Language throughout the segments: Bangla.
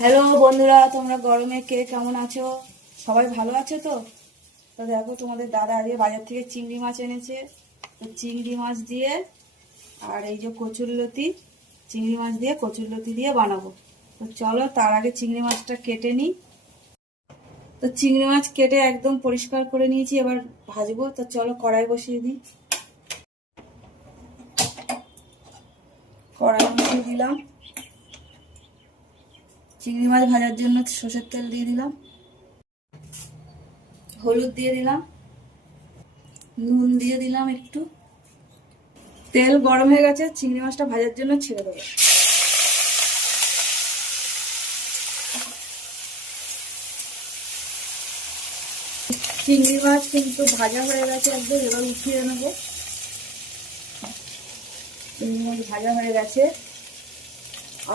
হ্যালো বন্ধুরা, তোমরা গরমে কে কেমন আছো? সবাই ভালো আছো তো? তো দেখো, তোমাদের দাদা আজকে বাজার থেকে চিংড়ি মাছ এনেছে। তো চিংড়ি মাছ দিয়ে আর এই যে কচুরলতি, চিংড়ি মাছ দিয়ে কচুরলতি দিয়ে বানাবো। তো চলো, তার আগে চিংড়ি মাছটা কেটে নিই। তো চিংড়ি মাছ কেটে একদম পরিষ্কার করে নিয়েছি, এবার ভাজবো। তো চলো কড়াই বসিয়ে দিই। কড়াই বসিয়ে দিলাম, চিংড়ি মাছ ভাজার জন্য সর্ষের তেল দিয়ে দিলাম, হলুদ দিয়ে দিলাম, নুন দিয়ে দিলাম একটু। তেল গরম হয়ে গেছে, চিংড়ি মাছটা ভাজার জন্য ছেড়ে দেবো। চিংড়ি মাছ কিন্তু ভাজা হয়ে গেছে একদম, এবার উঠিয়ে নেবো। চিংড়ি মাছ ভাজা হয়ে গেছে,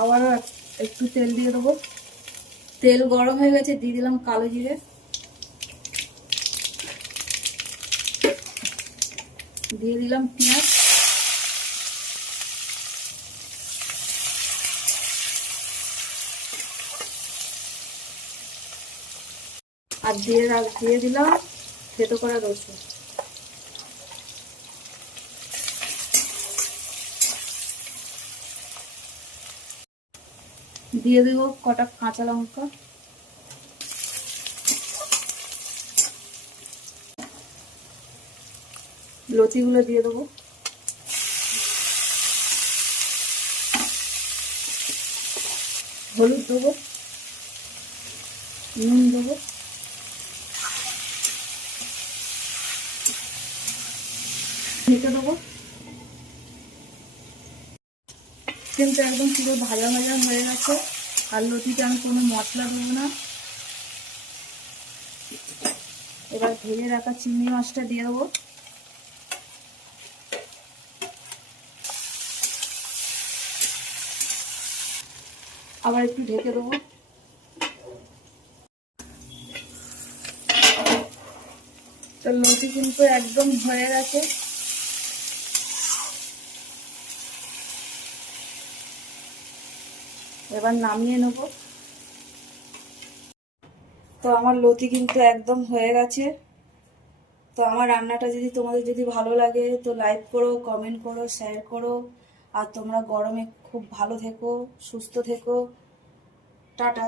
আবারও একটু তেল দিয়ে দেবো। তেল গরম হয়ে গেছে, দিয়ে দিলাম কালো জিরে, দিয়ে দিলাম পেঁয়াজ, আর দিয়ে দিলাম থেতো করা রসুন। দিয়ে দেবো কটা কাঁচা লঙ্কা, লতিগুলো দিয়ে দেবো, হলুদ দেবো, নুন দেবো, ঢেকে দেবো। কিন্তু একদম পুরো ভাজা ভাজা হয়ে গেছে, আর লতিতে আমি কোনো মশলা দেবো না। এবার ভেজে রাখা চিংড়ি মাছটা দিয়ে দেবো, আবার একটু ঢেকে দেবো। তো লতি কিন্তু একদম হয়ে গেছে, এবার নামিয়ে নেব। তো আমার লতি কিন্তু একদম হয়ে গেছে। তো আমার রান্নাটা তোমাদের যদি ভালো লাগে তো লাইক করো, কমেন্ট করো, শেয়ার করো। আর তোমরা গরমে খুব ভালো থেকো, সুস্থ থেকো। টাটা।